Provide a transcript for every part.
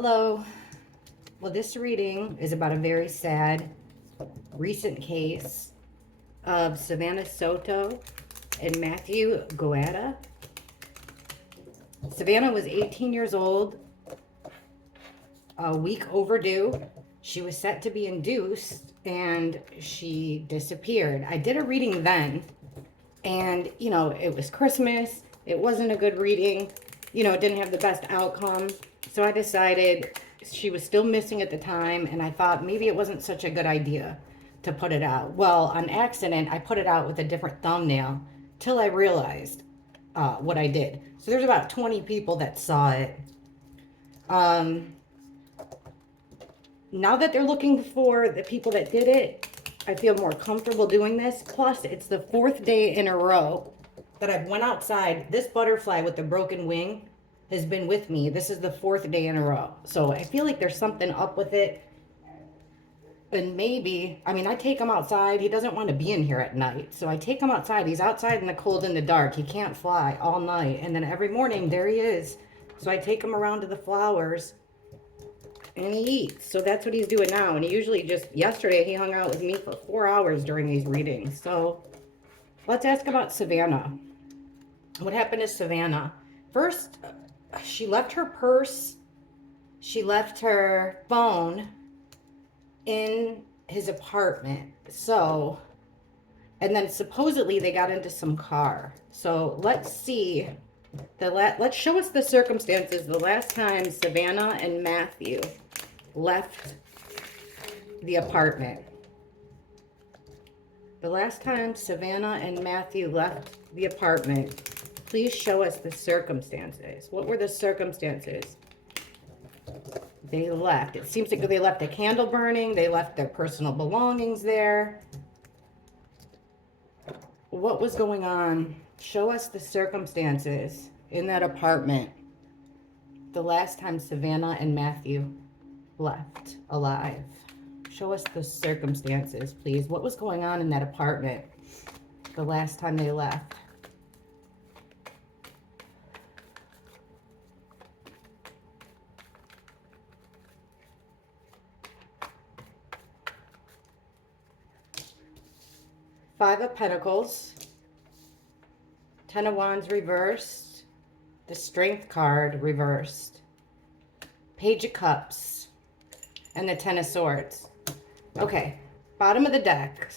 Hello. Well, this reading is about a very sad recent case of Savannah Soto and Mathew Guerra. Savannah was 18 years old, a week overdue. She was set to be induced and she disappeared. I did a reading then, and it was Christmas. It wasn't a good reading. It didn't have the best outcome. So I decided she was still missing at the time, and I thought maybe it wasn't such a good idea to put it out. Well, on accident, I put it out with a different thumbnail till I realized what I did. So there's about 20 people that saw it. Now that they're looking for the people that did it, I feel more comfortable doing this. Plus, it's the 4th day in a row that I've went outside. This butterfly with the broken wing has been with me. This is the 4th day in a row. So I feel like there's something up with it. And maybe, I take him outside. He doesn't want to be in here at night. So I take him outside. He's outside in the cold and the dark. He can't fly all night. And then every morning, there he is. So I take him around to the flowers and he eats. So that's what he's doing now. And he usually yesterday, he hung out with me for 4 hours during these readings. So let's ask about Savannah. What happened to Savannah? First, she left her purse. She left her phone in his apartment. So, and then supposedly they got into some car. So let's see. Let's show us the circumstances the last time Savannah and Mathew left the apartment. The last time Savannah and Mathew left the apartment, please show us the circumstances. What were the circumstances? They left. It seems like they left a candle burning. They left their personal belongings there. What was going on? Show us the circumstances in that apartment the last time Savannah and Mathew left alive. Show us the circumstances, please. What was going on in that apartment the last time they left? Five of Pentacles, Ten of Wands reversed, the Strength card reversed, Page of Cups, and the Ten of Swords. Okay, bottom of the deck.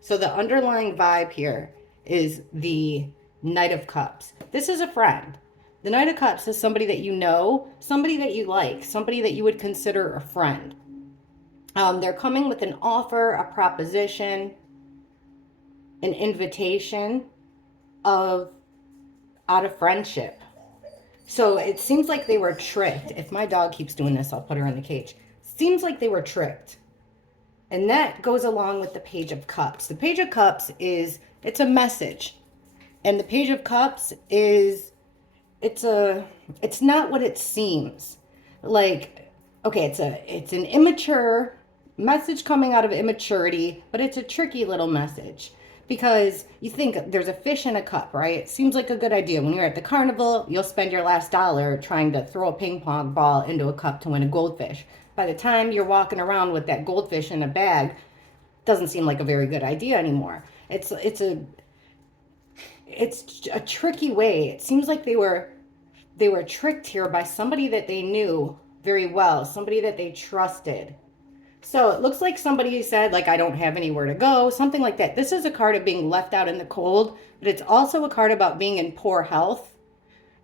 So the underlying vibe here is the Knight of Cups. This is a friend. The Knight of Cups is somebody that you know, somebody that you like, somebody that you would consider a friend. They're coming with an offer, a proposition, an invitation out of friendship. So it seems like they were tricked. If my dog keeps doing this, I'll put her in the cage. Seems like they were tricked. And that goes along with the Page of Cups. The Page of Cups it's a message. And the Page of Cups it's not what it seems. Like, okay, it's an immature message coming out of immaturity, but it's a tricky little message. Because you think there's a fish in a cup, right? It seems like a good idea. When you're at the carnival, you'll spend your last dollar trying to throw a ping pong ball into a cup to win a goldfish. By the time you're walking around with that goldfish in a bag, it doesn't seem like a very good idea anymore. It's a tricky way. It seems like they were tricked here by somebody that they knew very well, somebody that they trusted. So it looks like somebody said, like, I don't have anywhere to go, something like that. This is a card of being left out in the cold, but it's also a card about being in poor health,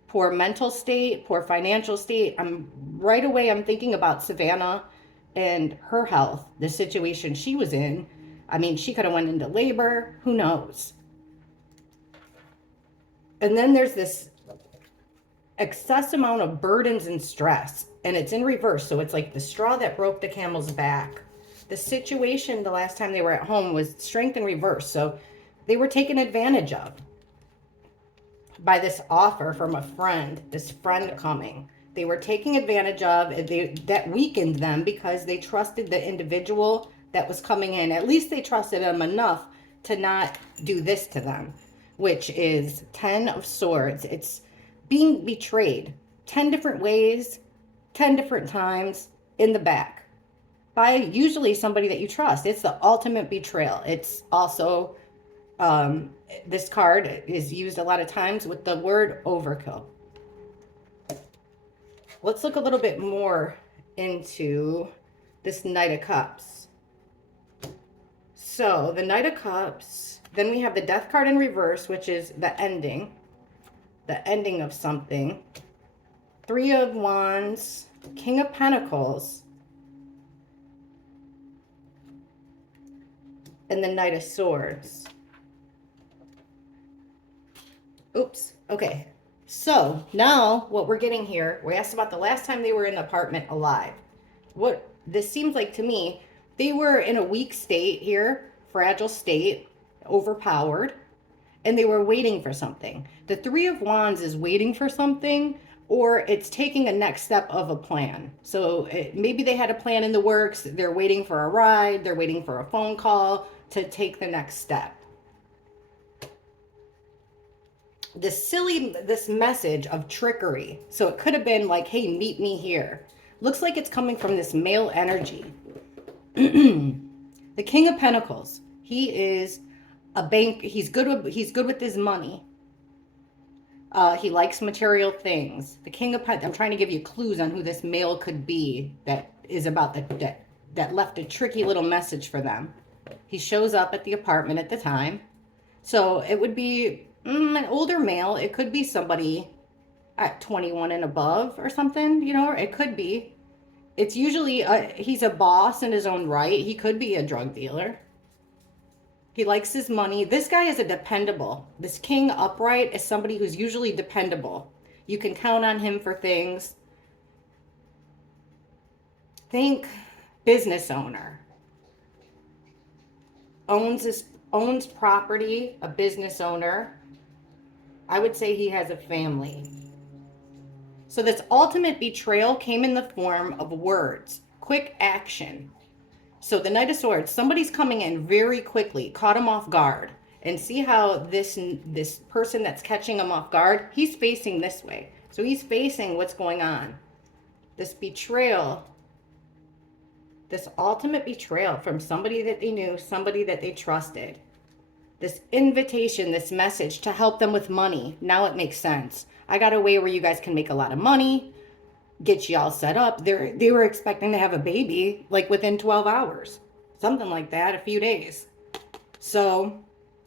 poor mental state, poor financial state. Right away, I'm thinking about Savannah and her health, the situation she was in. She could have went into labor. Who knows? And then there's this excess amount of burdens and stress, and it's in reverse. So it's like the straw that broke the camel's back. The situation the last time they were at home was strength in reverse. So they were taken advantage of by this offer from a friend, this friend coming. They were taking advantage of that weakened them because they trusted the individual that was coming in. At least they trusted them enough to not do this to them, which is 10 of Swords. It's being betrayed. 10 different ways 10 different times in the back by usually somebody that you trust. It's the ultimate betrayal. It's also, this card is used a lot of times with the word overkill. Let's look a little bit more into this Knight of Cups. So the Knight of Cups, then we have the Death card in reverse, which is the ending of something. Three of Wands, King of Pentacles, and the Knight of Swords. Oops. Okay. So now what we're getting here, we asked about the last time they were in the apartment alive. What this seems like to me, they were in a weak state here, fragile state, overpowered, and they were waiting for something. The Three of Wands is waiting for something, or it's taking a next step of a plan. So maybe they had a plan in the works. They're waiting for a ride. They're waiting for a phone call to take the next step. This message of trickery. So it could have been like, hey, meet me here. Looks like it's coming from this male energy. The King of Pentacles. He is a bank. He's good with his money. He likes material things. The King of Pentacles. I'm trying to give you clues on who this male could be that is about that left a tricky little message for them. He shows up at the apartment at the time. So it would be an older male. It could be somebody at 21 and above or something, you know, it could be. It's usually, he's a boss in his own right. He could be a drug dealer. He likes his money. This guy is a dependable. This King upright is somebody who's usually dependable. You can count on him for things. Think business owner. Owns property, a business owner. I would say he has a family. So this ultimate betrayal came in the form of words, quick action. So the Knight of Swords, somebody's coming in very quickly, caught him off guard. And see how this person that's catching him off guard, he's facing this way. So he's facing what's going on. This betrayal, this ultimate betrayal from somebody that they knew, somebody that they trusted. This invitation, this message to help them with money. Now it makes sense. I got a way where you guys can make a lot of money, get you all set up. They were expecting to have a baby like within 12 hours, something like that, a few days. So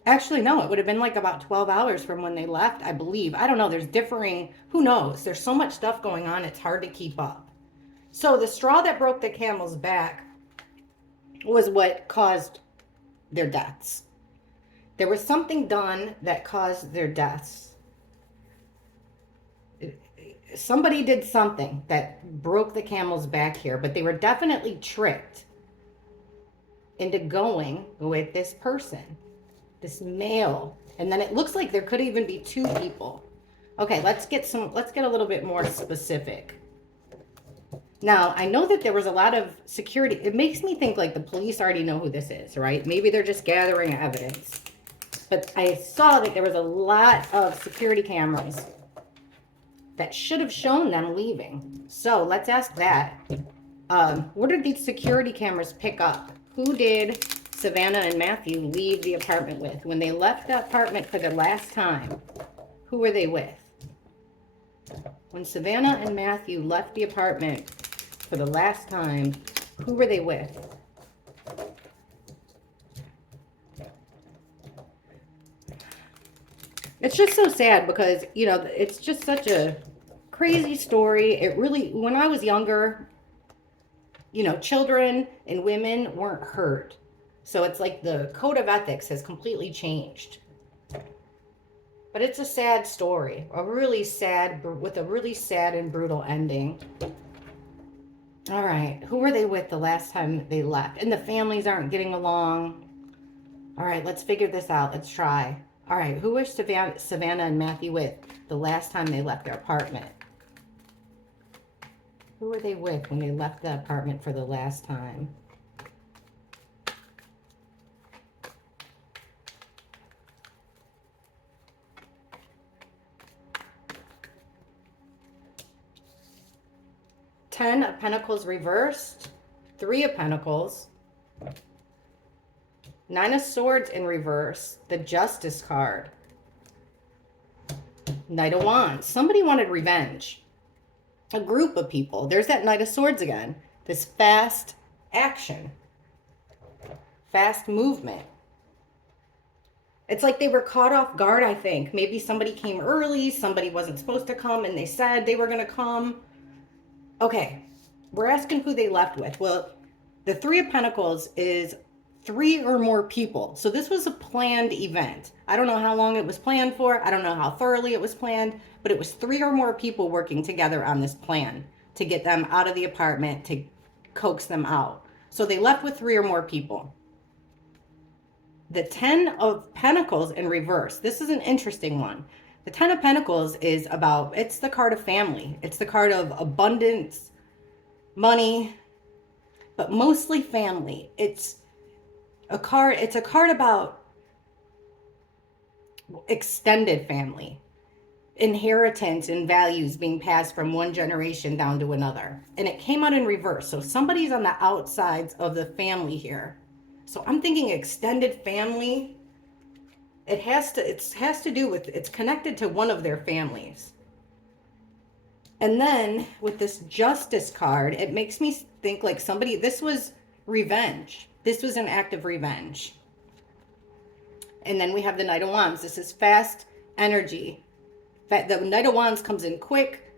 actually, no, it would have been like about 12 hours from when they left, I believe. I don't know. There's differing, who knows? There's so much stuff going on. It's hard to keep up. So the straw that broke the camel's back was what caused their deaths. There was something done that caused their deaths. Somebody did something that broke the camel's back here, but they were definitely tricked into going with this person, this male. And then it looks like there could even be two people. Okay, let's get a little bit more specific. Now, I know that there was a lot of security. It makes me think like the police already know who this is, right? Maybe they're just gathering evidence. But I saw that there was a lot of security cameras that should have shown them leaving. So let's ask that. What did these security cameras pick up? Who did Savannah and Mathew leave the apartment with? When they left the apartment for the last time, who were they with? When Savannah and Mathew left the apartment for the last time, who were they with? It's just so sad because, you know, it's just such a crazy story. It really, when I was younger, you know, children and women weren't hurt. So it's like the code of ethics has completely changed. But it's a sad story, with a really sad and brutal ending. All right, who were they with the last time they left? And the families aren't getting along. All right, let's figure this out. Let's try. All right, who was Savannah and Mathew with the last time they left their apartment? Who were they with when they left the apartment for the last time? 10 of Pentacles reversed, 3 of Pentacles, 9 of Swords in reverse, the Justice card, Knight of Wands. Somebody wanted revenge. A group of people. There's that Knight of Swords again. This fast action. Fast movement. It's like they were caught off guard, I think. Maybe somebody came early, somebody wasn't supposed to come, and they said they were going to come. Okay, we're asking who they left with. Well, the 3 of Pentacles is 3 or more people. So this was a planned event. I don't know how long it was planned for. I don't know how thoroughly it was planned, but it was 3 or more people working together on this plan to get them out of the apartment, to coax them out. So they left with 3 or more people. The 10 of Pentacles in reverse. This is an interesting one. The 10 of Pentacles is about, it's the card of family. It's the card of abundance, money, but mostly family. It's a card about extended family, inheritance and values being passed from one generation down to another. And it came out in reverse. So somebody's on the outsides of the family here. So I'm thinking extended family. It has to do with, it's connected to one of their families. And then with this Justice card, it makes me think like somebody, this was revenge. This was an act of revenge. And then we have the Knight of Wands. This is fast energy. The Knight of Wands comes in quick,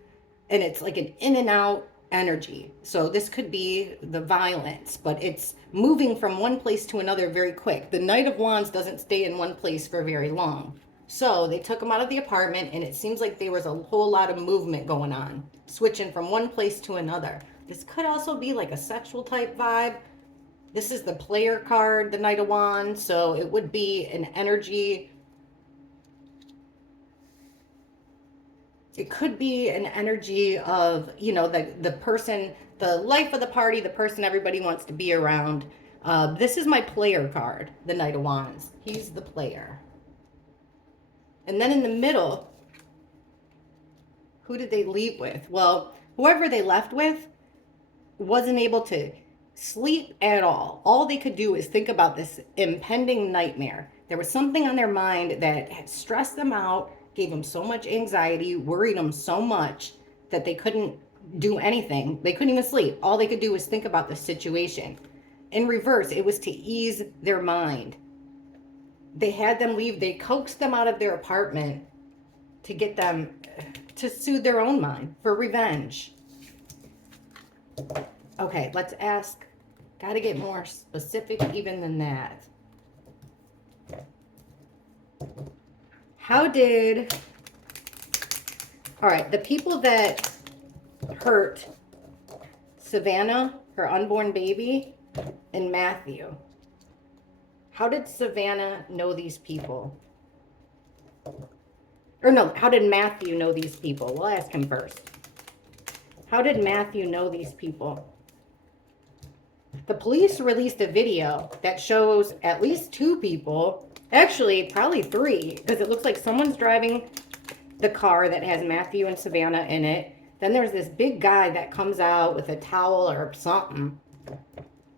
and it's like an in and out energy. So this could be the violence, but it's moving from one place to another very quick. The Knight of Wands doesn't stay in one place for very long. So they took him out of the apartment, and it seems like there was a whole lot of movement going on, switching from one place to another. This could also be like a sexual type vibe. This is the player card, the Knight of Wands, so it would be an energy. It could be an energy of, you know, the person, the life of the party, the person everybody wants to be around. This is my player card, the Knight of Wands. He's the player. And then in the middle, who did they leave with? Well, whoever they left with wasn't able to sleep at all. All they could do is think about this impending nightmare. There was something on their mind that had stressed them out, gave them so much anxiety, worried them so much that they couldn't do anything. They couldn't even sleep. All they could do was think about the situation. In reverse, it was to ease their mind. They had them leave. They coaxed them out of their apartment to get them to soothe their own mind for revenge. Okay, let's ask. Got to get more specific even than that. How did... All right, the people that hurt Savannah, her unborn baby, and Mathew. How did Savannah know these people? Or no, how did Mathew know these people? We'll ask him first. How did Mathew know these people? The police released a video that shows at least 2 people, actually probably 3, because it looks like someone's driving the car that has Mathew and Savannah in it. Then there's this big guy that comes out with a towel or something.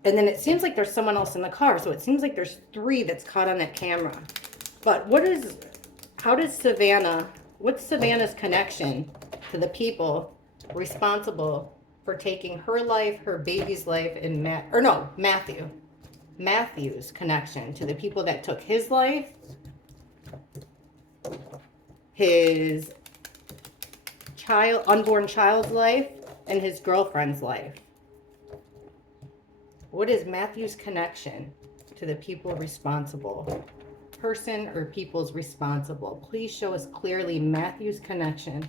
And then it seems like there's someone else in the car. So it seems like there's 3 that's caught on that camera. But how does Savannah, what's Savannah's connection to the people responsible for taking her life, her baby's life, and Mathew. Mathew's connection to the people that took his life, his unborn child's life, and his girlfriend's life. What is Mathew's connection to the people responsible? Person or people's responsible? Please show us clearly Mathew's connection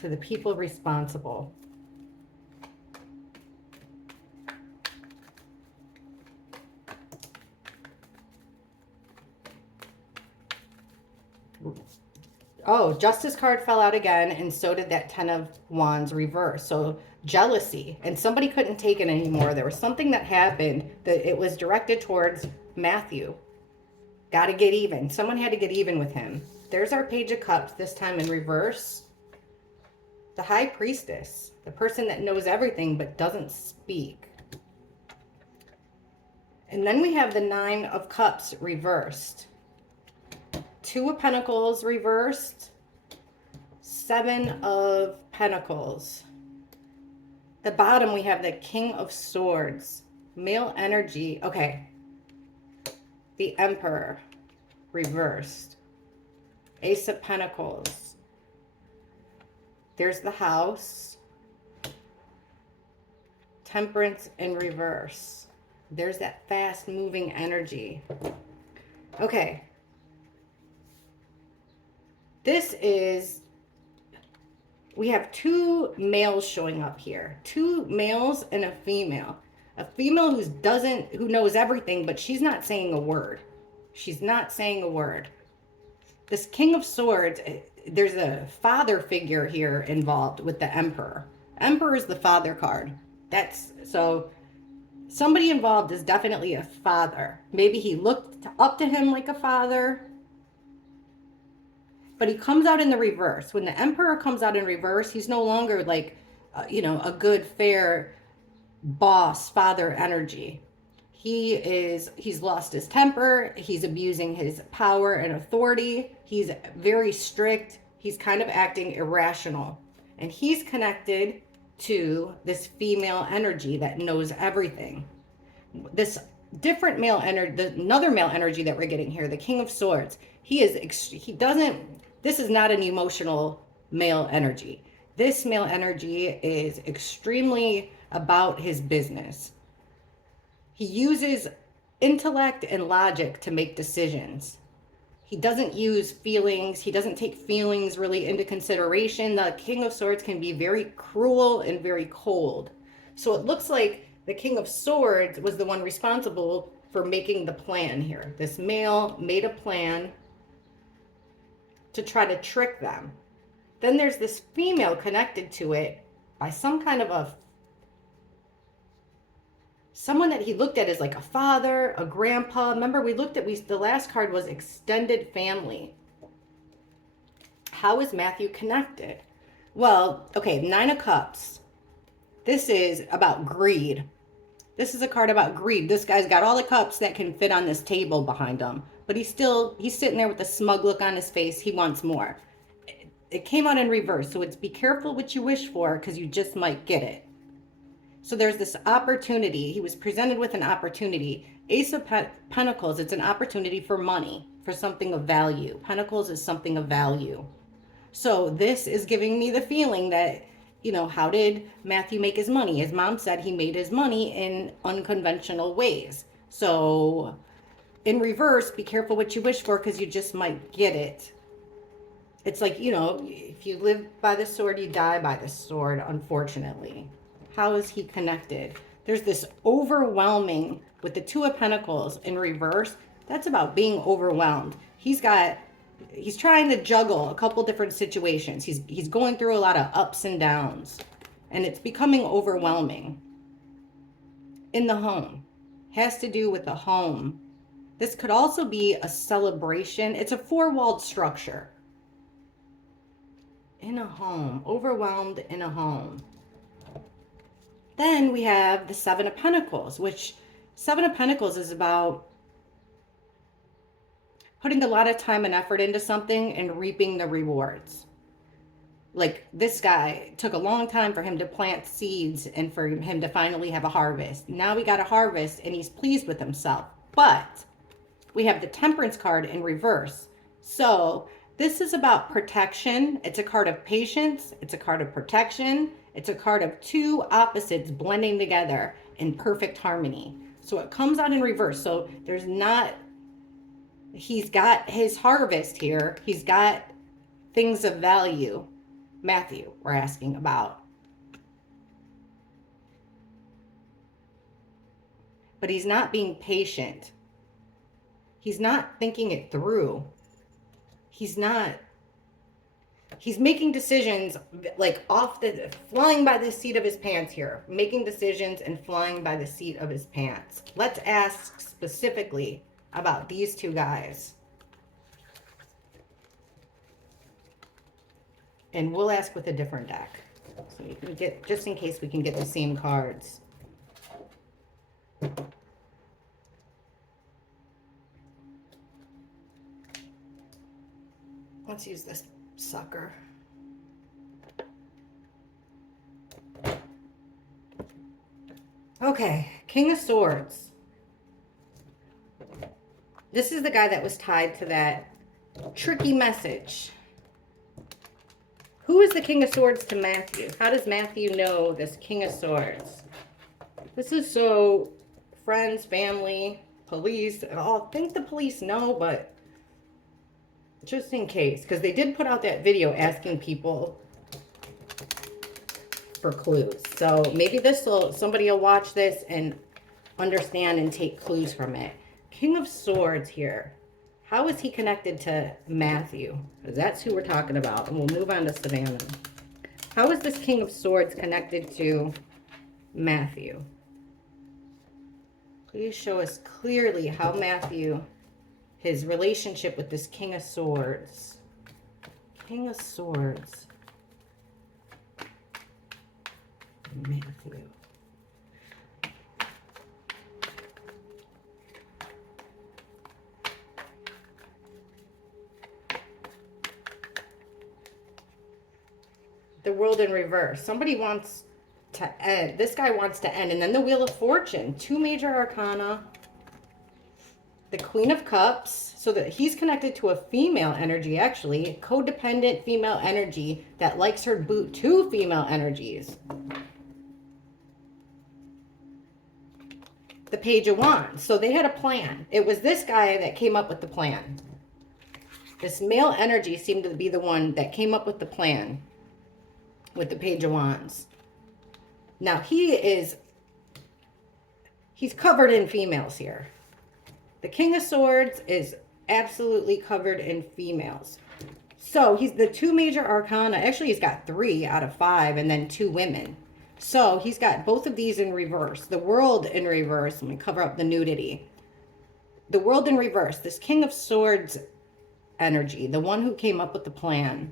to the people responsible. Oh, Justice card fell out again, and so did that 10 of Wands reverse. So jealousy, and somebody couldn't take it anymore. There was something that happened that it was directed towards Mathew. Got to get even. Someone had to get even with him. There's our Page of Cups, this time in reverse. The High Priestess, the person that knows everything but doesn't speak. And then we have the Nine of Cups reversed. Two of Pentacles reversed. Seven of Pentacles. The bottom we have the King of Swords. Male energy. Okay. The Emperor reversed. Ace of Pentacles. There's the House. Temperance in reverse. There's that fast moving energy. Okay. This is, we have two males showing up here. Two males and a female. A female who knows everything, but she's not saying a word. She's not saying a word. This King of Swords, there's a father figure here involved with the Emperor. Emperor is the father card. So somebody involved is definitely a father. Maybe he looked up to him like a father. But he comes out in the reverse. When the Emperor comes out in reverse, he's no longer like, a good, fair boss, father energy. He's lost his temper. He's abusing his power and authority. He's very strict. He's kind of acting irrational. And he's connected to this female energy that knows everything. This different male energy, another male energy that we're getting here, the King of Swords. This is not an emotional male energy. This male energy is extremely about his business. He uses intellect and logic to make decisions. He doesn't use feelings. He doesn't take feelings really into consideration. The King of Swords can be very cruel and very cold. So it looks like the King of Swords was the one responsible for making the plan here. This male made a plan to try to trick them. Then there's this female connected to it by some kind of someone that he looked at as like a father, a grandpa. Remember, the last card was extended family. How is Mathew connected? Well, okay, Nine of Cups. This is about greed. This is a card about greed. This guy's got all the cups that can fit on this table behind him, but he's sitting there with a smug look on his face. He wants more. It came out in reverse, so it's be careful what you wish for because you just might get it. So there's this opportunity. He was presented with an opportunity. Ace of Pentacles, it's an opportunity for money, for something of value. Pentacles is something of value. So this is giving me the feeling that, how did Mathew make his money? His mom said he made his money in unconventional ways. So in reverse, be careful what you wish for because you just might get it. It's like, if you live by the sword, you die by the sword, unfortunately. How is he connected? There's this overwhelming with the Two of Pentacles in reverse. That's about being overwhelmed. He's trying to juggle a couple different situations. He's going through a lot of ups and downs, and it's becoming overwhelming. In the home. Has to do with the home. This could also be a celebration. It's a four-walled structure. In a home. Overwhelmed in a home. Then we have the Seven of Pentacles, which Seven of Pentacles is about putting a lot of time and effort into something and reaping the rewards. Like this guy took a long time for him to plant seeds and for him to finally have a harvest. Now we got a harvest and he's pleased with himself. But we have the Temperance card in reverse. So this is about protection. It's a card of patience. It's a card of protection. It's a card of two opposites blending together in perfect harmony. So it comes out in reverse. So he's got his harvest here. He's got things of value. Mathew, we're asking about. But he's not being patient. He's not thinking it through. He's making decisions like flying by the seat of his pants here. Making decisions and flying by the seat of his pants. Let's ask specifically about these two guys. And we'll ask with a different deck. So you can get, just in case we can get the same cards. Let's use this sucker. Okay, King of Swords. This is the guy that was tied to that tricky message. Who is the King of Swords to Matthew? How does Matthew know this King of Swords? This is so friends, family, police. I think the police know, but just in case, because they did put out that video asking people for clues. So maybe somebody will watch this and understand and take clues from it. King of Swords here. How is he connected to Matthew? Because that's who we're talking about. And we'll move on to Savannah. How is this King of Swords connected to Matthew? Please show us clearly how Matthew, his relationship with this King of Swords. King of Swords. Matthew. The world in reverse. Somebody wants to end. This guy wants to end. And then the Wheel of Fortune. 2 major arcana. The Queen of Cups. So that he's connected to a female energy, actually. Codependent female energy that likes her boot 2 female energies. The Page of Wands. So they had a plan. It was this guy that came up with the plan. This male energy seemed to be the one that came up with the plan. With the Page of Wands. Now he's covered in females here. The King of Swords is absolutely covered in females. So he's the 2 major arcana. Actually, he's got 3 out of 5 and then 2 women. So he's got both of these in reverse. The world in reverse. Let me cover up the nudity. The world in reverse. This King of Swords energy. The one who came up with the plan.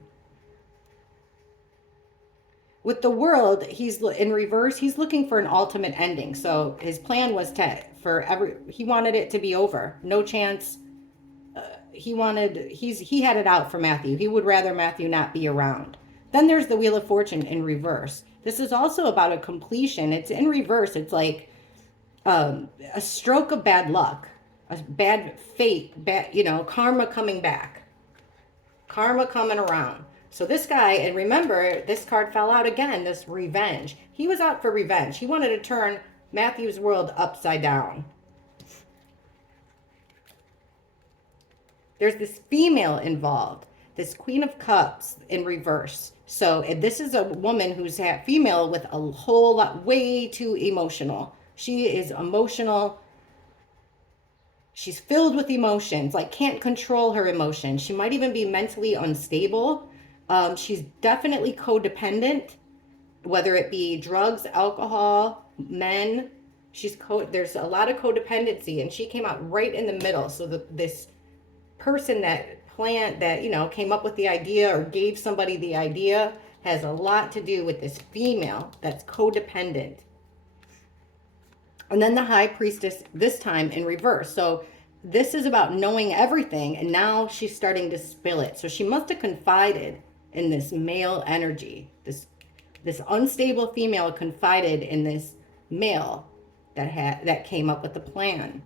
With the world, he's in reverse. He's looking for an ultimate ending. So his plan was he wanted it to be over. No chance. He had it out for Matthew. He would rather Matthew not be around. Then there's the Wheel of Fortune in reverse. This is also about a completion. It's in reverse. It's like a stroke of bad luck, a bad fate, karma coming back, karma coming around. So this guy, and remember, this card fell out again, this revenge. He was out for revenge. He wanted to turn Matthew's world upside down. There's this female involved, this Queen of Cups in reverse. So this is a woman who's female with a whole lot, way too emotional. She is emotional. She's filled with emotions, like can't control her emotions. She might even be mentally unstable. She's definitely codependent, whether it be drugs, alcohol, men. There's a lot of codependency, and she came out right in the middle. So this person that came up with the idea or gave somebody the idea has a lot to do with this female that's codependent. And then the High Priestess, this time in reverse. So this is about knowing everything, and now she's starting to spill it. So she must have confided in this male energy. This unstable female confided in this male that came up with the plan.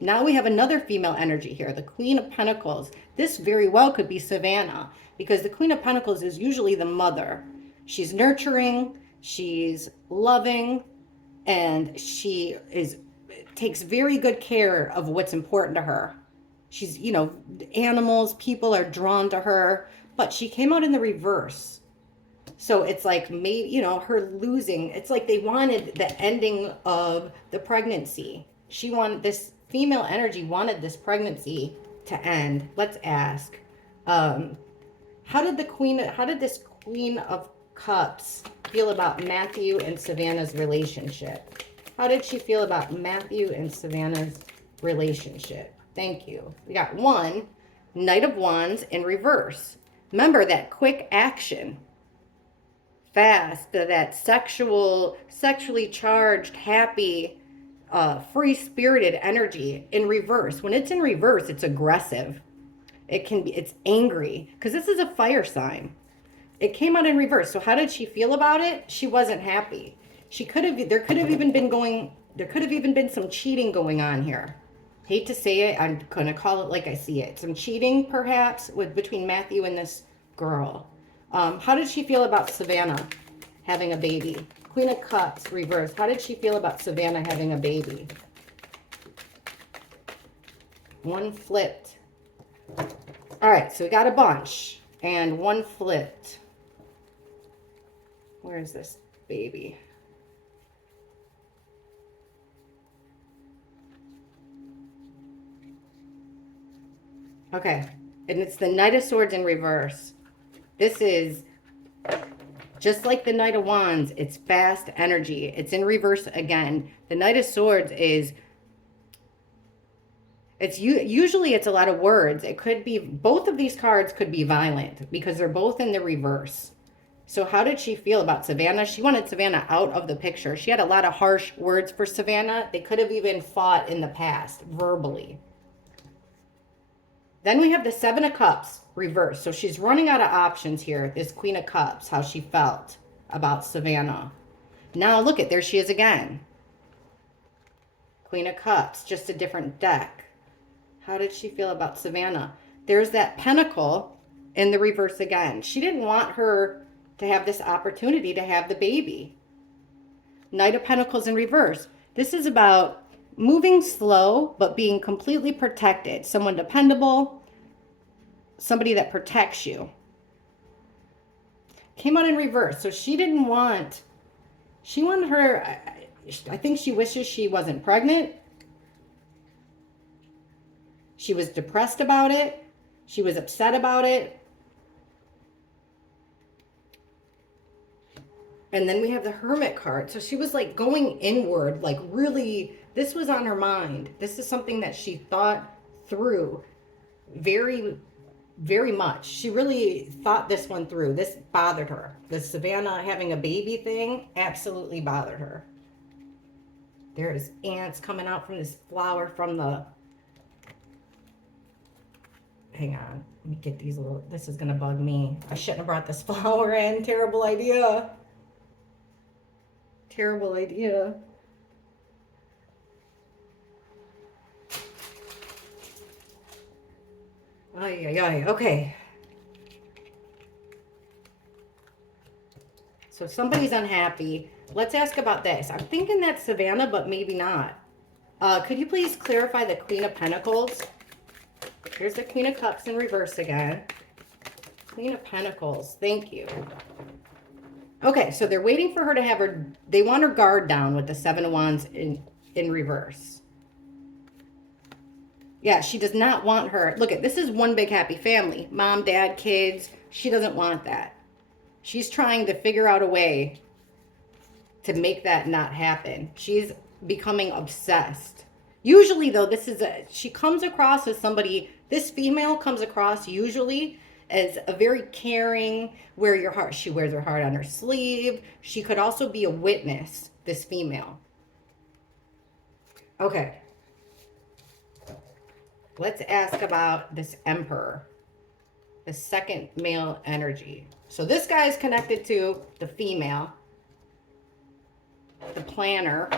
Now we have another female energy here, the Queen of Pentacles. This very well could be Savannah, because the Queen of Pentacles is usually the mother. She's nurturing, she's loving, and she takes very good care of what's important to her. She's, animals, people are drawn to her, but she came out in the reverse. So it's like, her losing. It's like they wanted the ending of the pregnancy. This female energy wanted this pregnancy to end. Let's ask. How did this Queen of Cups feel about Matthew and Savannah's relationship? How did she feel about Matthew and Savannah's relationship? Thank you. We got 1, Knight of Wands in reverse. Remember that quick action. fast, that sexually charged, happy, free-spirited energy in reverse. When it's in reverse, it's aggressive. It's angry, because this is a fire sign. It came out in reverse. So how did she feel about it? She wasn't happy. There could have even been some cheating going on here. Hate to say it, I'm going to call it like I see it. Some cheating, perhaps, between Mathew and this girl. How did she feel about Savannah having a baby? Queen of Cups, reverse. How did she feel about Savannah having a baby? One flipped. All right, so we got a bunch. And one flipped. Where is this baby? Okay, and it's the Knight of Swords in reverse. This is just like the Knight of Wands. It's fast energy. It's in reverse again. The Knight of Swords is, usually it's a lot of words. It could be, both of these cards could be violent because they're both in the reverse. So how did she feel about Savannah? She wanted Savannah out of the picture. She had a lot of harsh words for Savannah. They could have even fought in the past, verbally. Then we have the Seven of Cups, reverse. So she's running out of options here, this Queen of Cups, how she felt about Savannah. Now look there she is again. Queen of Cups, just a different deck. How did she feel about Savannah? There's that Pentacle in the reverse again. She didn't want her to have this opportunity to have the baby. Knight of Pentacles in reverse. This is about moving slow, but being completely protected. Someone dependable, somebody that protects you. Came out in reverse. So she wanted her, I think she wishes she wasn't pregnant. She was depressed about it. She was upset about it. And then we have the Hermit card. So she was like going inward, like really, this was on her mind. This is something that she thought through very, very much. She really thought this one through. This bothered her. The Savannah having a baby thing absolutely bothered her. There's ants coming out from this flower from the... Hang on. Let me get these little... This is going to bug me. I shouldn't have brought this flower in. Terrible idea. Terrible idea. Ay, ay, ay. Okay. So somebody's unhappy. Let's ask about this. I'm thinking that's Savannah, but maybe not. Could you please clarify the Queen of Pentacles? Here's the Queen of Cups in reverse again. Queen of Pentacles. Thank you. Okay, so they're waiting for her to have her... They want her guard down with the Seven of Wands in reverse. Yeah, she does not want her... Look, this is one big happy family. Mom, dad, kids. She doesn't want that. She's trying to figure out a way to make that not happen. She's becoming obsessed. Usually, though, she comes across as somebody... This female comes across usually as a very caring, she wears her heart on her sleeve. She could also be a witness, this female. Okay. Let's ask about this Emperor, the second male energy. So this guy is connected to the female, the planner,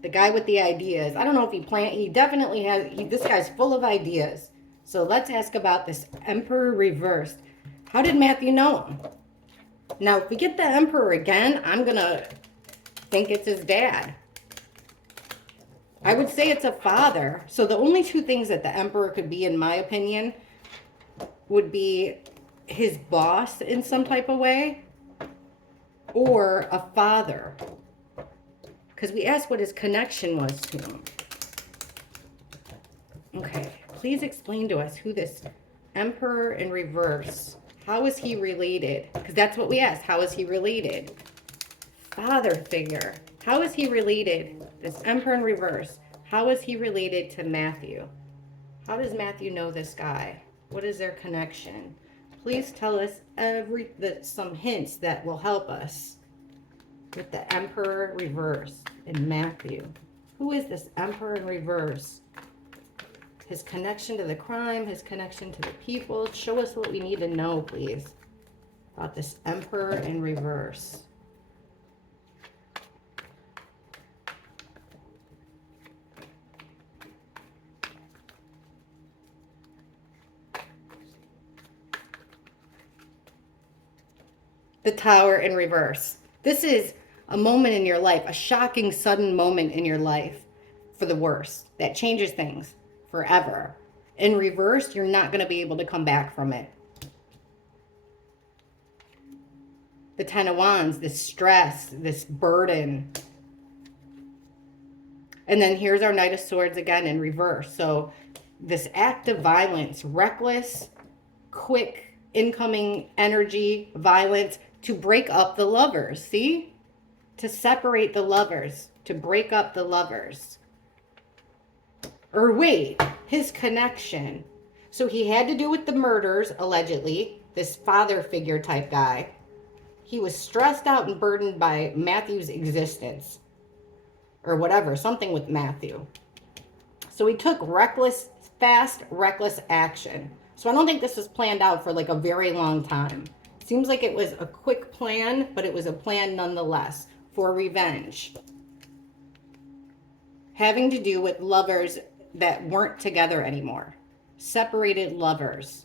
the guy with the ideas. I don't know if he definitely has, this guy's full of ideas. So let's ask about this Emperor reversed. How did Mathew know him? Now, if we get the Emperor again, I'm going to think it's his dad. I would say it's a father. So the only two things that the Emperor could be, in my opinion, would be his boss in some type of way or a father. Because we asked what his connection was to him. Okay. Please explain to us who this Emperor in reverse, how is he related? Because that's what we asked. How is he related? Father figure. How is he related? This Emperor in reverse. How is he related to Mathew? How does Mathew know this guy? What is their connection? Please tell us some hints that will help us with the Emperor reverse in Matthew. Who is this Emperor in reverse? His connection to the crime, his connection to the people. Show us what we need to know, please, about this Emperor in reverse. The Tower in reverse. This is a moment in your life, a shocking, sudden moment in your life for the worse that changes things forever. In reverse, you're not going to be able to come back from it. The Ten of Wands, this stress, this burden. And then here's our Knight of Swords again in reverse. So this act of violence, reckless, quick, incoming energy, violence, to break up the lovers, see? To separate the lovers, to break up the lovers. Or wait, his connection. So he had to do with the murders, allegedly, this father figure type guy. He was stressed out and burdened by Matthew's existence. Or whatever, something with Matthew. So he took fast, reckless action. So I don't think this was planned out for like a very long time. Seems like it was a quick plan, but it was a plan nonetheless for revenge. Having to do with lovers that weren't together anymore. Separated lovers.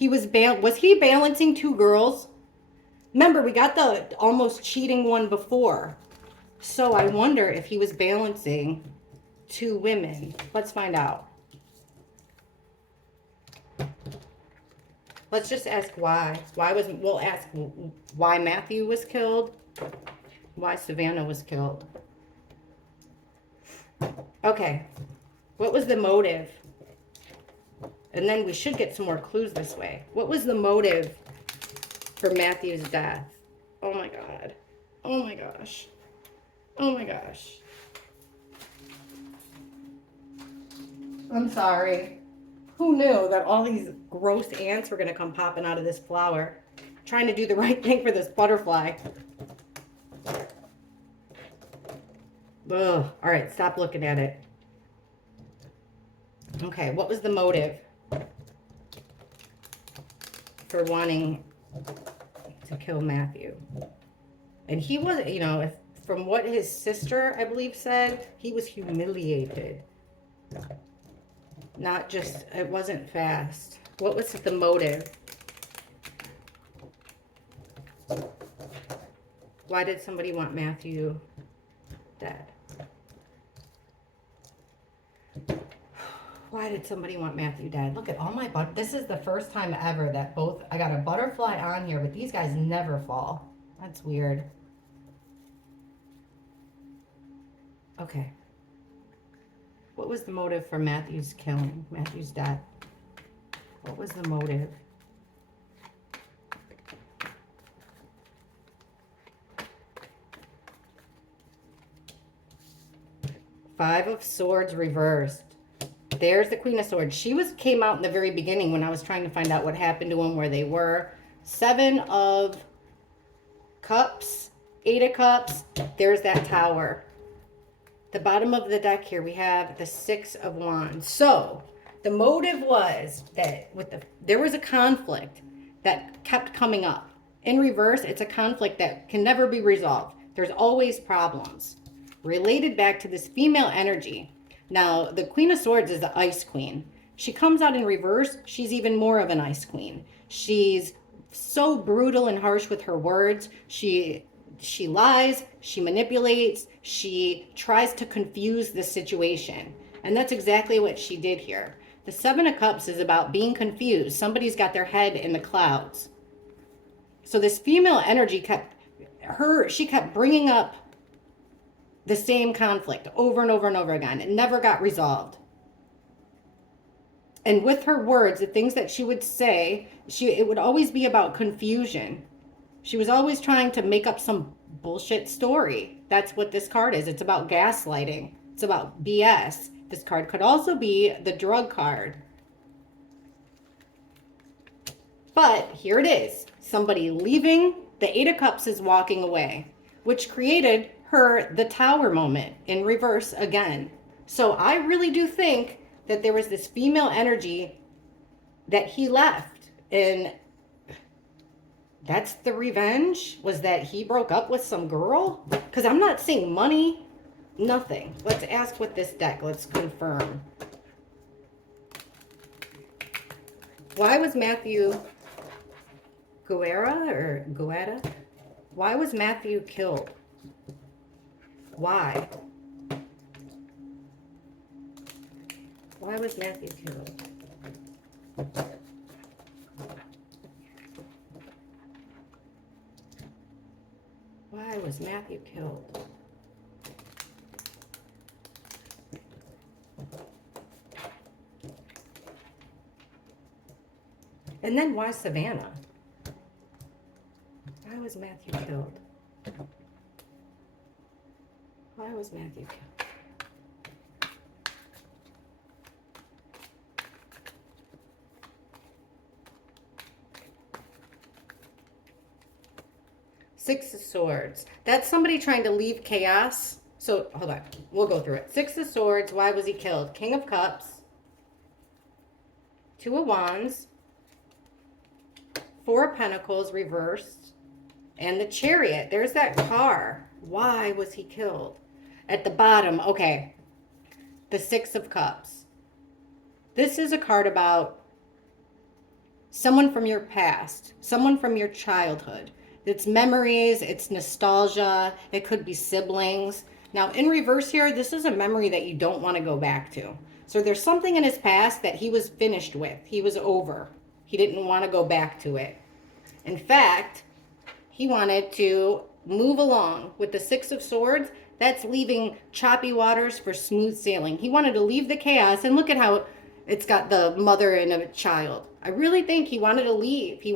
Was he balancing two girls? Remember, we got the almost cheating one before. So I wonder if he was balancing two women. Let's find out. Let's just ask why. We'll ask why Matthew was killed, why Savannah was killed. Okay, what was the motive? And then we should get some more clues this way. What was the motive for Matthew's death? Oh my God. Oh my gosh. Oh my gosh. I'm sorry. Who knew that all these gross ants were going to come popping out of this flower? Trying to do the right thing for this butterfly. Ugh. All right, stop looking at it. Okay, what was the motive for wanting to kill Matthew? And he was, from what his sister, I believe, said, he was humiliated. Not just, it wasn't fast. What was the motive? Why did somebody want Matthew dead? Why did somebody want Matthew dead? Look at all my this is the first time ever that I got a butterfly on here, but these guys never fall. That's weird. Okay. What was the motive for Matthew's killing, Matthew's death? What was the motive? Five of Swords reversed. There's the Queen of Swords. She came out in the very beginning when I was trying to find out what happened to them, where they were. Seven of Cups, Eight of Cups. There's that Tower. The bottom of the deck here, we have the Six of Wands. So the motive was that there was a conflict that kept coming up. In reverse, it's a conflict that can never be resolved. There's always problems. Related back to this female energy. Now, the Queen of Swords is the Ice Queen. She comes out in reverse. She's even more of an Ice Queen. She's so brutal and harsh with her words. She lies, she manipulates, she tries to confuse the situation. And that's exactly what she did here. The Seven of Cups is about being confused. Somebody's got their head in the clouds. So this female energy she kept bringing up the same conflict over and over and over again. It never got resolved. And with her words, the things that she would say, it would always be about confusion. She was always trying to make up some bullshit story. That's what this card is. It's about gaslighting. It's about BS. This card could also be the drug card. But here it is. Somebody leaving, the Eight of Cups is walking away, which created her the Tower moment in reverse again. So I really do think that there was this female energy that he left. And that's the revenge, was that he broke up with some girl? Because I'm not seeing money, nothing. Let's ask with this deck. Let's confirm. Why was Mathew Guerra? Why was Mathew killed? Why? Why was Mathew killed? Why was Mathew killed? And then why Savannah? Why was Mathew killed? Why was Mathew killed? Six of Swords. That's somebody trying to leave chaos. So, hold on. We'll go through it. Six of Swords. Why was he killed? King of Cups. Two of Wands. Four of Pentacles reversed. And the Chariot. There's that car. Why was he killed? At the bottom, okay. The Six of Cups. This is a card about someone from your past. Someone from your childhood. It's memories, it's nostalgia, it could be siblings. Now, in reverse here, this is a memory that you don't want to go back to. So there's something in his past that he was finished with. He was over. He didn't want to go back to it. In fact, he wanted to move along. With the Six of Swords, that's leaving choppy waters for smooth sailing. He wanted to leave the chaos, and look at how it's got the mother and a child. I really think he wanted to leave. He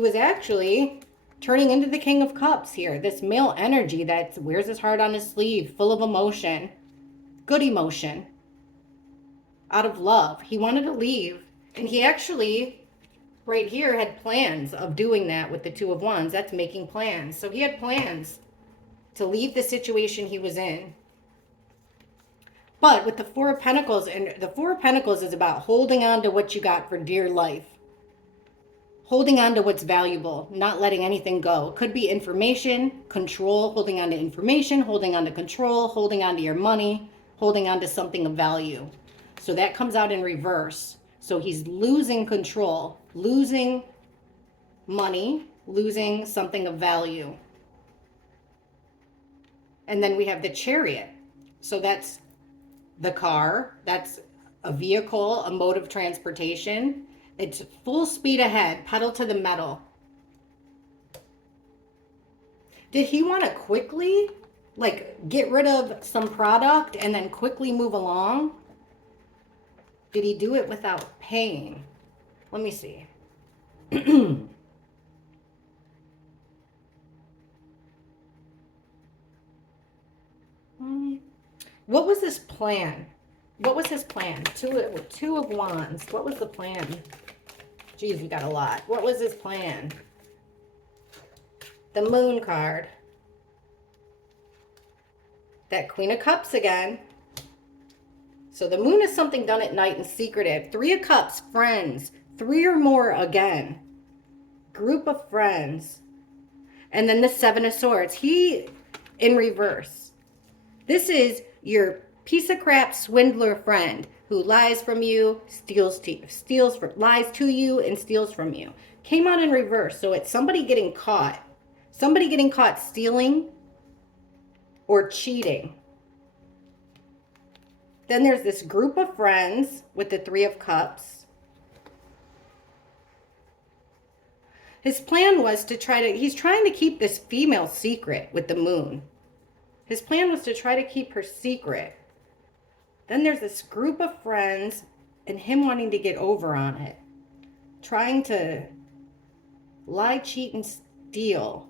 was actually turning into the King of Cups here. This male energy that wears his heart on his sleeve, full of emotion, good emotion, out of love. He wanted to leave. And he actually, right here, had plans of doing that with the Two of Wands. That's making plans. So he had plans to leave the situation he was in. But with the Four of Pentacles, and the Four of Pentacles is about holding on to what you got for dear life. Holding on to what's valuable, not letting anything go. Could be information, control, holding on to information, holding on to control, holding on to your money, holding on to something of value. So that comes out in reverse. So he's losing control, losing money, losing something of value. And then we have the Chariot. So that's the car, that's a vehicle, a mode of transportation. It's full speed ahead, pedal to the metal. Did he want to quickly, like, get rid of some product and then quickly move along? Did he do it without paying? Let me see. What was his plan? What was his plan? Two of Wands. What was the plan? Geez, we got a lot. What was his plan? The Moon card. That Queen of Cups again. So the Moon is something done at night and secretive. Three of Cups, friends. Three or more again. Group of friends. And then the Seven of Swords. He, in reverse. This is your piece of crap swindler friend who lies from you, lies to you and steals from you. Came out in reverse. So it's somebody getting caught. Somebody getting caught stealing or cheating. Then there's this group of friends with the Three of Cups. His plan was to he's trying to keep this female secret with the Moon. His plan was to try to keep her secret. Then there's this group of friends and him wanting to get over on it. Trying to lie, cheat, and steal.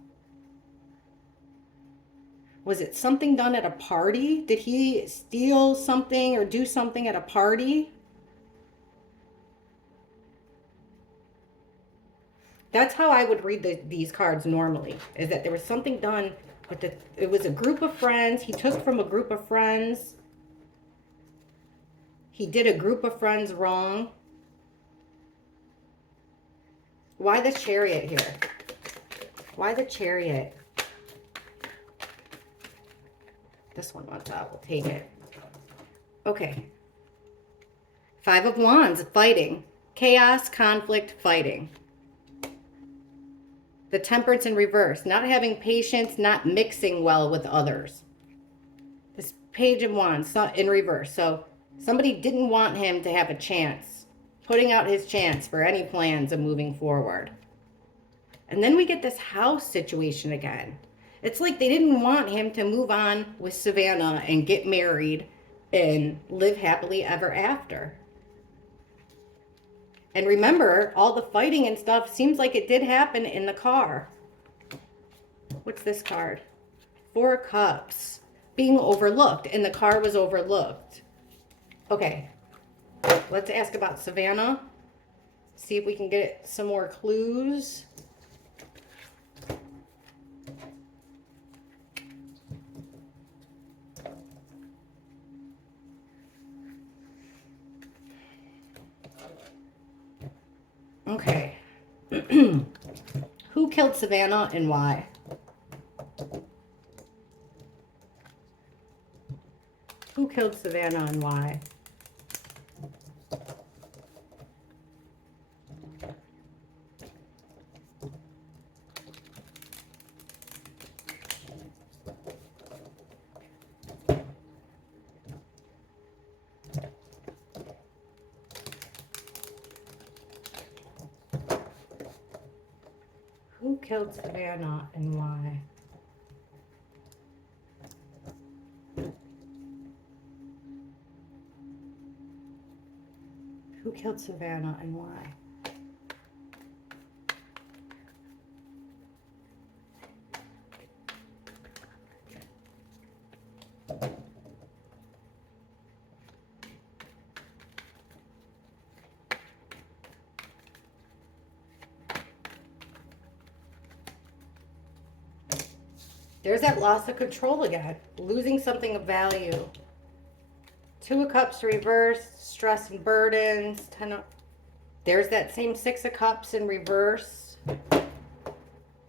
Was it something done at a party? Did he steal something or do something at a party? That's how I would read these cards normally, is that there was something done with it was a group of friends. He took from a group of friends. He did a group of friends wrong. Why the Chariot here? Why the Chariot? This one wants out. We'll take it. Okay. 5 of Wands, fighting. Chaos, conflict, fighting. The Temperance in reverse. Not having patience, not mixing well with others. This Page of Wands in reverse. So somebody didn't want him to have a chance. Putting out his chance for any plans of moving forward. And then we get this house situation again. It's like they didn't want him to move on with Savannah and get married and live happily ever after. And remember, all the fighting and stuff seems like it did happen in the car. What's this card? 4 of Cups. Being overlooked, and the car was overlooked. Okay, let's ask about Savannah. See if we can get some more clues. Okay. Who killed Savannah and why? Who killed Savannah and why? Who killed Savannah and why? Who killed Savannah and why? There's that loss of control again. Losing something of value. 2 of Cups reversed. Stress and burdens. There's that same 6 of Cups in reverse.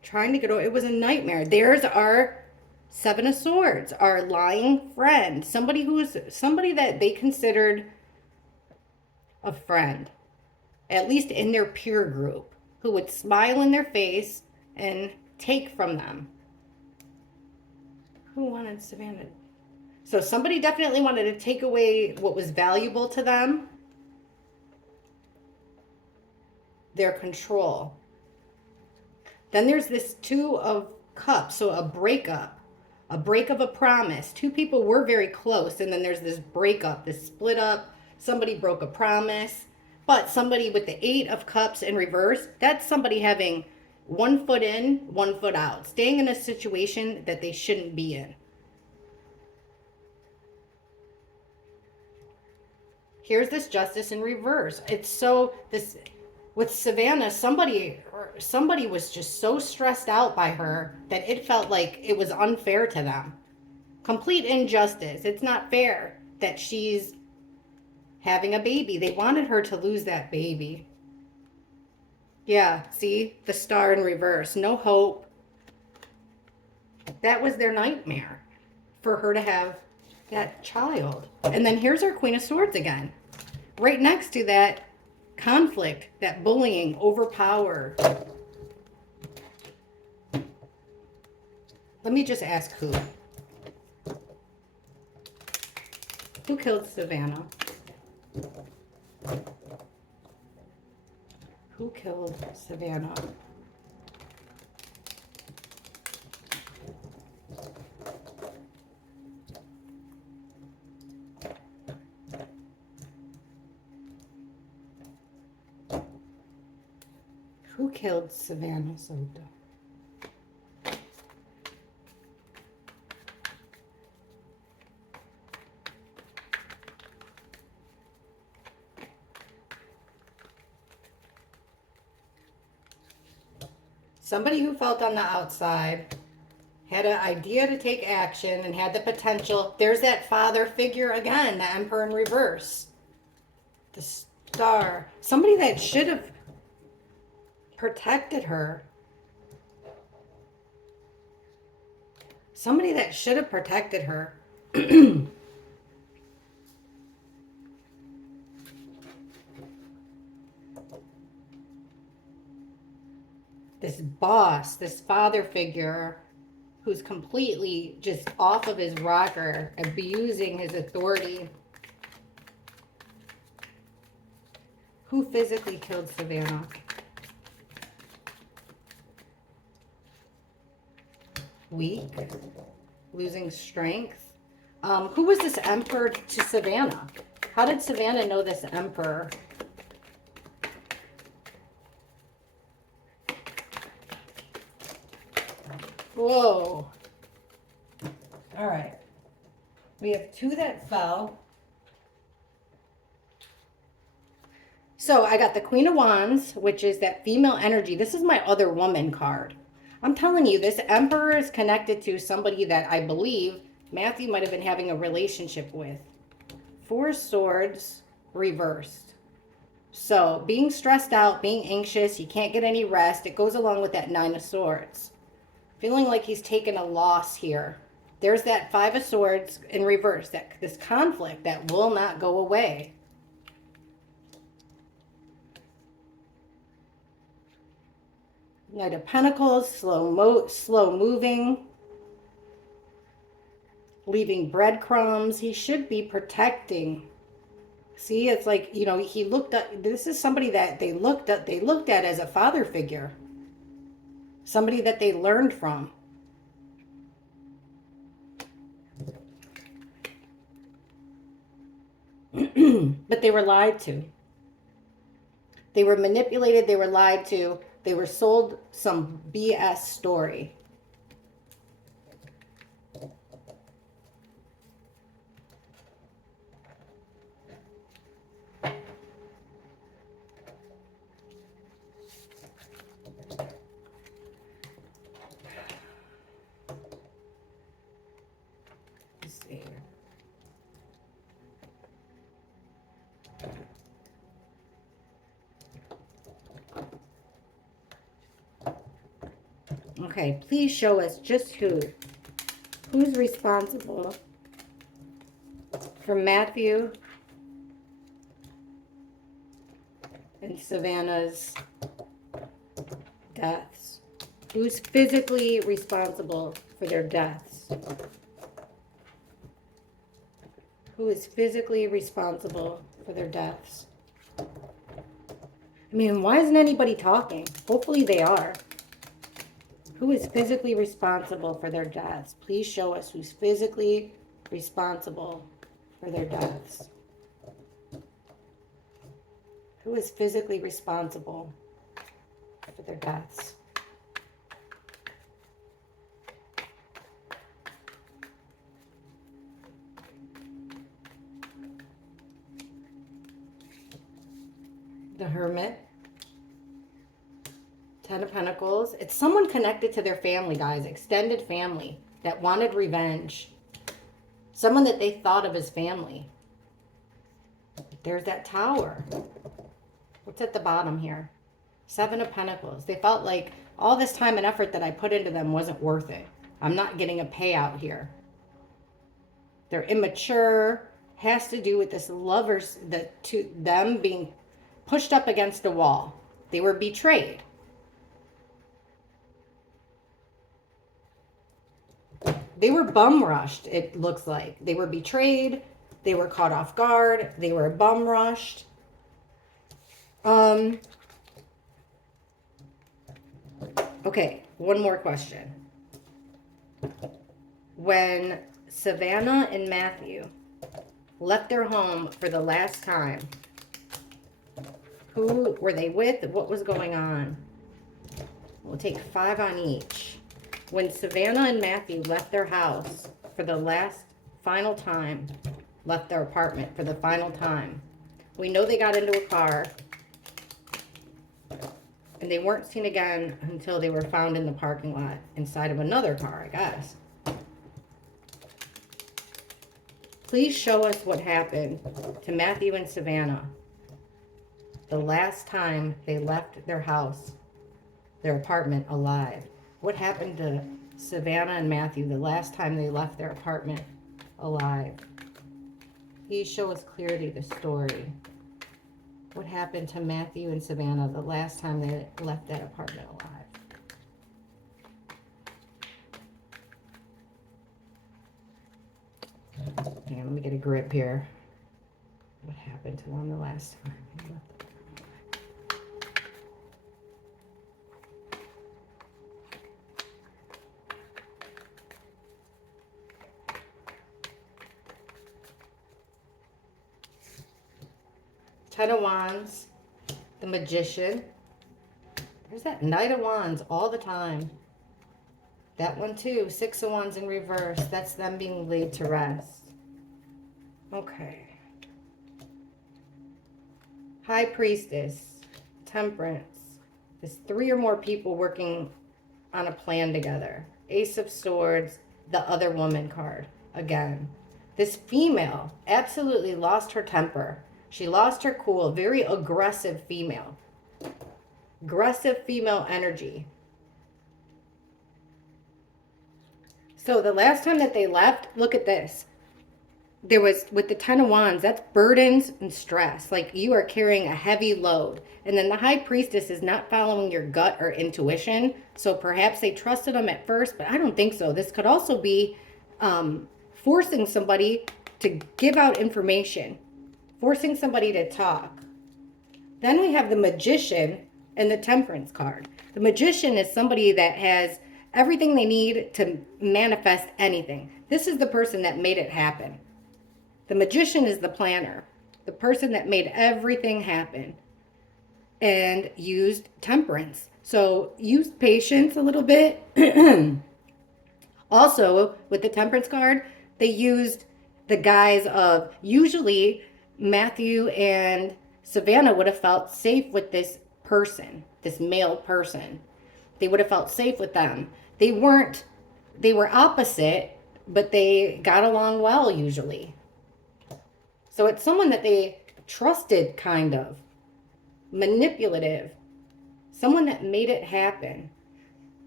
Trying to get over. It was a nightmare. There's our 7 of Swords. Our lying friend. Somebody that they considered a friend. At least in their peer group. Who would smile in their face and take from them. Who wanted Savannah? So somebody definitely wanted to take away what was valuable to them. Their control. Then there's this 2 of Cups. So a breakup. A break of a promise. 2 people were very close. And then there's this breakup. This split up. Somebody broke a promise. But somebody with the 8 of Cups in reverse. That's somebody having 1 foot in, 1 foot out. Staying in a situation that they shouldn't be in. Here's this Justice in reverse. It's so, this, with Savannah, somebody was just so stressed out by her that it felt like it was unfair to them. Complete injustice. It's not fair that she's having a baby. They wanted her to lose that baby. Yeah, see? The Star in reverse. No hope. That was their nightmare. For her to have that child. And then here's our Queen of Swords again. Right next to that conflict, that bullying, overpower. Let me just ask who. Who killed Savannah? Who killed Savannah? Who killed Savannah Soto? Somebody who felt on the outside, had an idea to take action and had the potential. There's that father figure again, the Emperor in reverse. The Star. Somebody that should have protected her. Somebody that should have protected her. This boss, this father figure who's completely just off of his rocker, abusing his authority. Who physically killed Savannah? Weak, losing strength. Who was this emperor to Savannah? How did Savannah know this emperor? Whoa. All right. We have two that fell. So I got the Queen of Wands, which is that female energy. This is my other woman card. I'm telling you, this Emperor is connected to somebody that I believe Matthew might have been having a relationship with. Four Swords reversed. So being stressed out, being anxious, you can't get any rest. It goes along with that Nine of Swords. Feeling like he's taken a loss here. There's that Five of Swords in reverse. This conflict that will not go away. Knight of Pentacles, slow moving, leaving breadcrumbs. He should be protecting. See, it's like, you know, he looked at, this is somebody that they looked at as a father figure. Somebody that they learned from. But they were lied to. They were manipulated, they were lied to. They were sold some BS story. Let's see here. Okay, please show us just who's responsible for Matthew and Savannah's deaths. Who's physically responsible for their deaths? Who is physically responsible for their deaths? I mean, why isn't anybody talking? Hopefully they are. Who is physically responsible for their deaths? Please show us who's physically responsible for their deaths. Who is physically responsible for their deaths? The Hermit. Ten of Pentacles. It's someone connected to their family, guys. Extended family that wanted revenge. Someone that they thought of as family. There's that Tower. What's at the bottom here? Seven of Pentacles. They felt like all this time and effort that I put into them wasn't worth it. I'm not getting a payout here. They're immature. Has to do with this lovers, them being pushed up against a wall. They were betrayed. They were bum rushed, it looks like. They were betrayed. They were caught off guard. They were bum rushed. Okay, one more question. When Savannah and Matthew left their home for the last time, who were they with? What was going on? We'll take 5 on each. When Savannah and Matthew left their house for the final time, left their apartment for the final time, we know they got into a car. And they weren't seen again until they were found in the parking lot inside of another car, I guess. Please show us what happened to Mathew and Savannah the last time they left their house, their apartment, alive. What happened to Savannah and Mathew the last time they left their apartment alive? Please show us clearly the story. What happened to Mathew and Savannah the last time they left that apartment alive? Okay, let me get a grip here. What happened to them the last time they left the apartment alive? Ten of Wands, the Magician. There's that Knight of Wands all the time. That one too, Six of Wands in reverse. That's them being laid to rest. Okay. High Priestess, Temperance. There's 3 or more people working on a plan together. Ace of Swords, the other woman card. Again, this female absolutely lost her temper. She lost her cool. Very aggressive female. Aggressive female energy. So the last time that they left, look at this. There was, with the Ten of Wands, that's burdens and stress. Like you are carrying a heavy load. And then the High Priestess is not following your gut or intuition. So perhaps they trusted them at first, but I don't think so. This could also be forcing somebody to give out information. Forcing somebody to talk. Then we have the Magician and the Temperance card. The Magician is somebody that has everything they need to manifest anything. This is the person that made it happen. The Magician is the planner, the person that made everything happen and used temperance. So used patience a little bit. Also, with the Temperance card, they used the guise of, usually Mathew and Savannah would have felt safe with this person, this male person. They would have felt safe with them. They were opposite, but they got along well usually. So it's someone that they trusted, kind of. Manipulative. Someone that made it happen.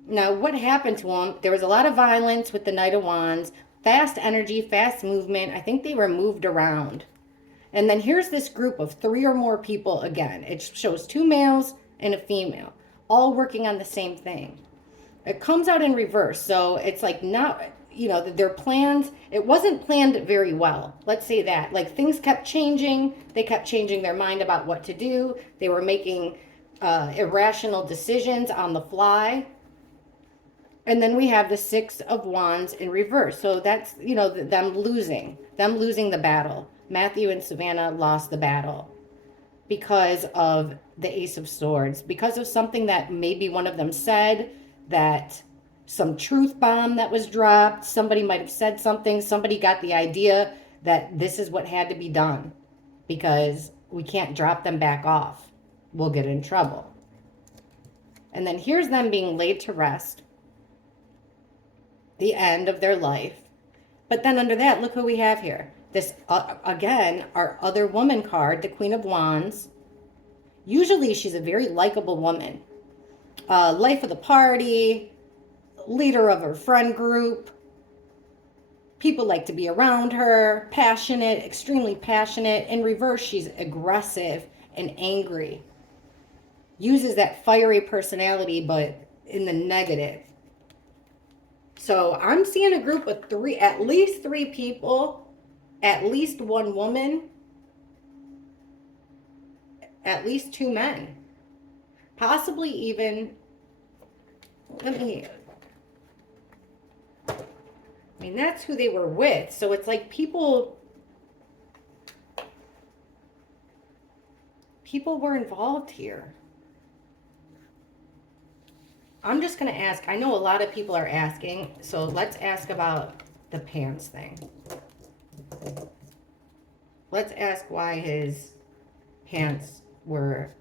Now, what happened to them? There was a lot of violence with the Knight of Wands. Fast energy, fast movement. I think they were moved around. And then here's this group of 3 or more people again. It shows 2 males and a female, all working on the same thing. It comes out in reverse. So it's like not, their plans, it wasn't planned very well. Let's say that. Like things kept changing. They kept changing their mind about what to do. They were making irrational decisions on the fly. And then we have the Six of Wands in reverse. So that's, them losing the battle. Mathew and Savannah lost the battle because of the Ace of Swords, because of something that maybe one of them said, that some truth bomb that was dropped. Somebody might have said something. Somebody got the idea that this is what had to be done because we can't drop them back off. We'll get in trouble. And then here's them being laid to rest. The end of their life. But then under that, look who we have here. This, again, our other woman card, the Queen of Wands. Usually she's a very likable woman. Life of the party, leader of her friend group. People like to be around her, passionate, extremely passionate. In reverse, she's aggressive and angry. Uses that fiery personality, but in the negative. So I'm seeing a group of 3, at least 3 people, at least 1 woman, at least 2 men. Possibly even, that's who they were with. So it's like people were involved here. I'm just going to ask. I know a lot of people are asking, so let's ask about the pants thing. Let's ask why his pants were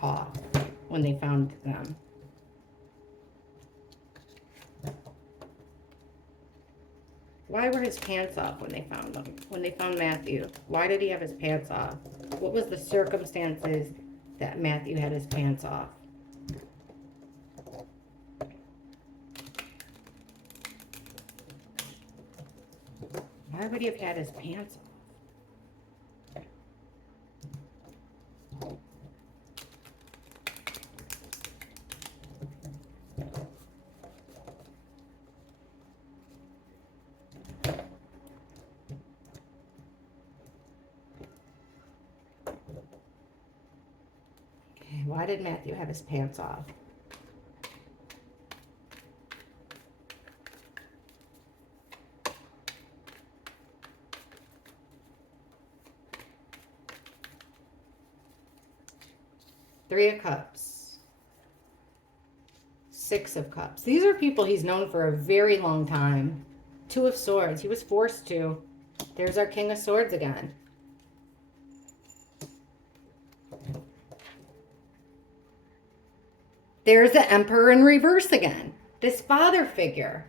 off. when they found them. Why were his pants off when they found him? When they found Mathew? Why did he have his pants off? What was the circumstances that Mathew had his pants off? Why would he have had his pants off? Why did Mathew have his pants off? Three of Cups. Six of Cups. These are people he's known for a very long time. Two of Swords. He was forced to. There's our King of Swords again. There's the Emperor in reverse again. This father figure.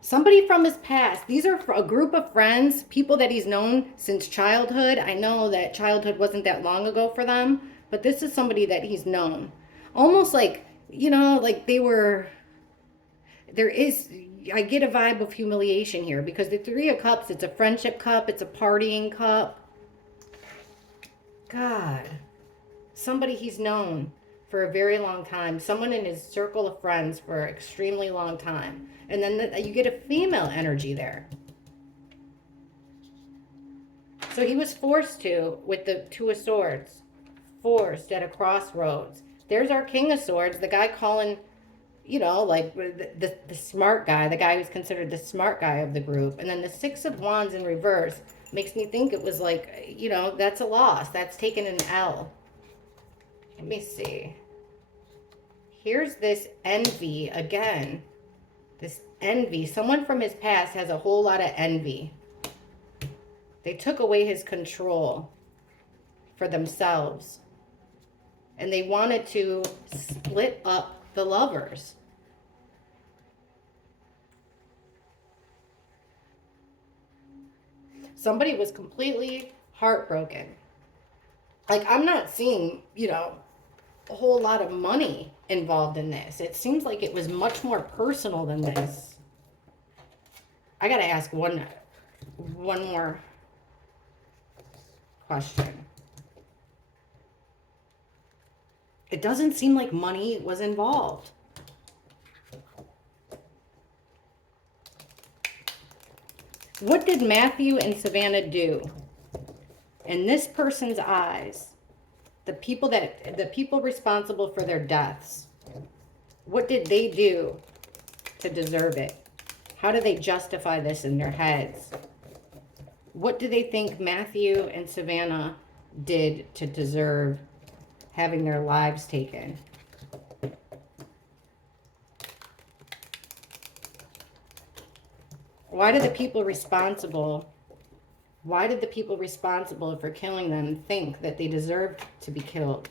Somebody from his past. These are a group of friends, people that he's known since childhood. I know that childhood wasn't that long ago for them, but this is somebody that he's known. Almost like, you know, like they were, I get a vibe of humiliation here because the Three of Cups, it's a friendship cup, it's a partying cup. God, somebody he's known for a very long time, someone in his circle of friends for an extremely long time. And then you get a female energy there. So he was forced to, with the Two of Swords, forced at a crossroads. There's our King of Swords, the guy calling, you know, like the smart guy, the guy who's considered the smart guy of the group. And then the Six of Wands in reverse makes me think it was like, you know, that's a loss. That's taken an L. Let me see. Here's this envy again. This envy. Someone from his past has a whole lot of envy. They took away his control for themselves. And they wanted to split up the lovers. Somebody was completely heartbroken. Like, I'm not seeing, you know, a whole lot of money involved in this. It seems like it was much more personal than this. I gotta ask one more question. It doesn't seem like money was involved. What did Mathew and Savannah do? In this person's eyes, the people responsible for their deaths, what did they do to deserve it? How do they justify this in their heads? What do they think Mathew and Savannah did to deserve having their lives taken? Why did the people responsible for killing them think that they deserved to be killed?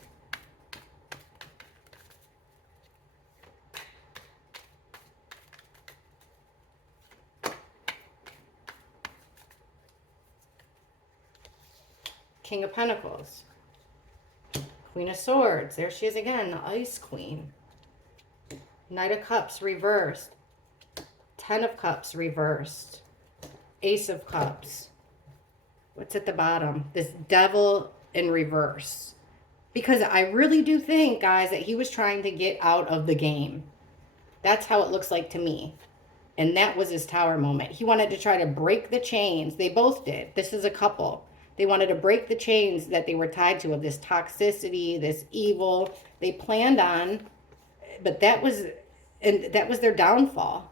King of Pentacles. Queen of Swords. There she is again, the Ice Queen. Knight of Cups reversed. Ten of Cups reversed. Ace of Cups. What's at the bottom? This Devil in reverse. Because I really do think, guys, that he was trying to get out of the game. That's how it looks like to me. And that was his tower moment. He wanted to try to break the chains. They both did. This is a couple. They wanted to break the chains that they were tied to of this toxicity, this evil. They planned on, but that was their downfall.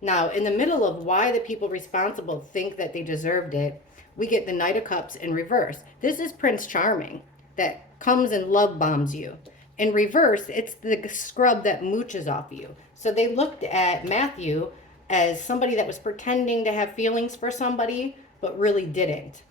Now, in the middle of why the people responsible think that they deserved it, we get the Knight of Cups in reverse. This is Prince Charming that comes and love bombs you. In reverse, it's the scrub that mooches off you. So they looked at Mathew as somebody that was pretending to have feelings for somebody, but really didn't.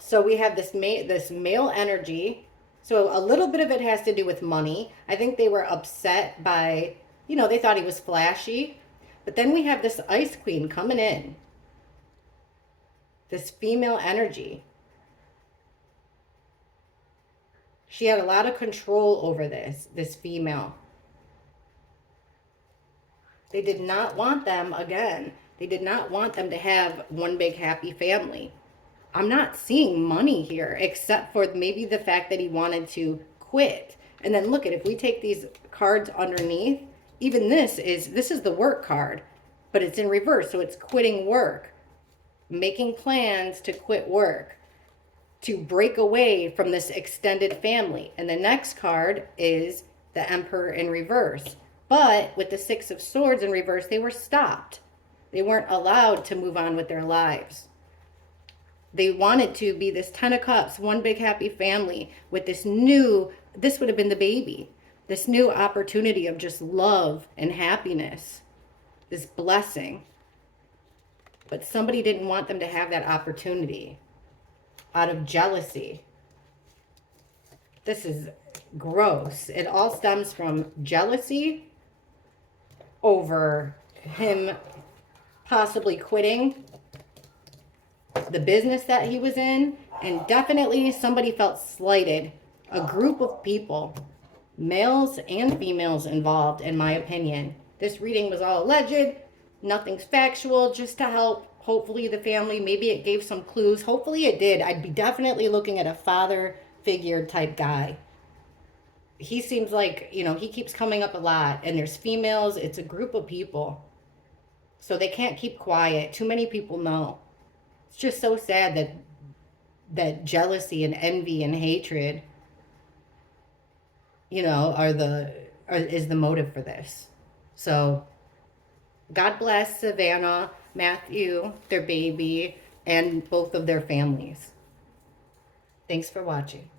So we have this male energy. So a little bit of it has to do with money. I think they were upset by, they thought he was flashy. But then we have this ice queen coming in. This female energy. She had a lot of control over this female. They did not want them again. They did not want them to have one big happy family. I'm not seeing money here, except for maybe the fact that he wanted to quit. And then look at, if we take these cards underneath, even this is the work card, but it's in reverse. So it's quitting work, making plans to quit work, to break away from this extended family. And the next card is the Emperor in reverse. But with the Six of Swords in reverse, they were stopped. They weren't allowed to move on with their lives. They wanted to be this 10 of Cups, one big happy family with this would have been the baby, this new opportunity of just love and happiness, this blessing. But somebody didn't want them to have that opportunity out of jealousy. This is gross. It all stems from jealousy over him possibly quitting the business that he was in, and definitely somebody felt slighted. A group of people, males and females involved, in my opinion. This reading was all alleged, nothing's factual, just to help hopefully the family. Maybe it gave some clues. Hopefully it did. I'd be definitely looking at a father figure type guy. He seems like, he keeps coming up a lot, and there's females. It's a group of people, so they can't keep quiet. Too many people know. It's just so sad that jealousy and envy and hatred, is the motive for this. So God bless Savannah, Mathew, their baby, and both of their families. Thanks for watching.